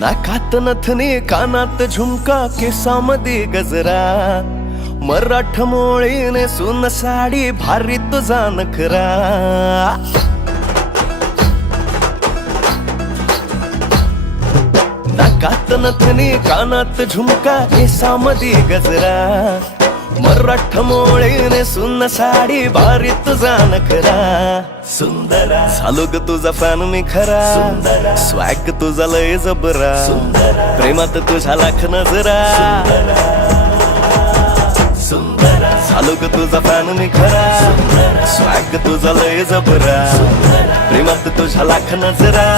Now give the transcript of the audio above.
नाकात नथनी कानात झुमका केसामध्ये गजरा मराठ मोळीने सुन साडी भारी तुझा नखरा नाकात नथनी कानात झुमका केसामध्ये गजरा मराठ मोळीने सुन साडी भारी तुझा नखरा सुंदरा झालो ग तुझा फॅन मी खरा स्वॅग तुझा लय जबरा प्रेमात तुझा लाख नजरा झालो ग तुझा फॅन मी खरा स्वॅग तुझा लय जबरा प्रेमात तुझा लाख नजरा